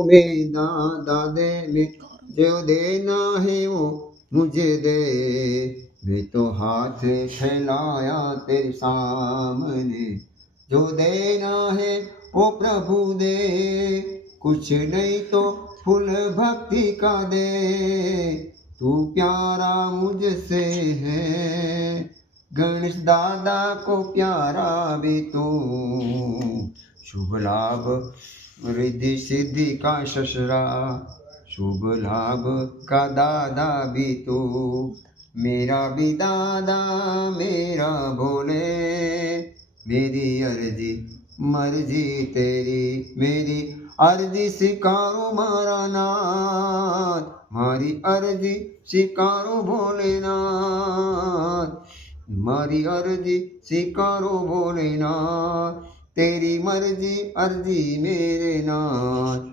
में दादा दे ले, जो देना है वो मुझे दे। मैं तो हाथ फैलाया तेरे सामने, जो देना है वो प्रभु दे। कुछ नहीं तो फूल भक्ति का दे, तू प्यारा मुझसे है। गणेश दादा को प्यारा भी तू। शुभ लाभ रिद्धि सिद्धि का ससुरा, शुभ लाभ का दादा भी तू। मेरा भी दादा मेरा भोले, मेरी अर्जी मर्जी तेरी। मेरी अर्जी स्वीकारो मारा नाथ, मारी अर्जी स्वीकारो भोलेनाथ। मारी अर्जी स्वीकारो भोलेनाथ, तेरी मर्जी अर्जी मेरे नाथ।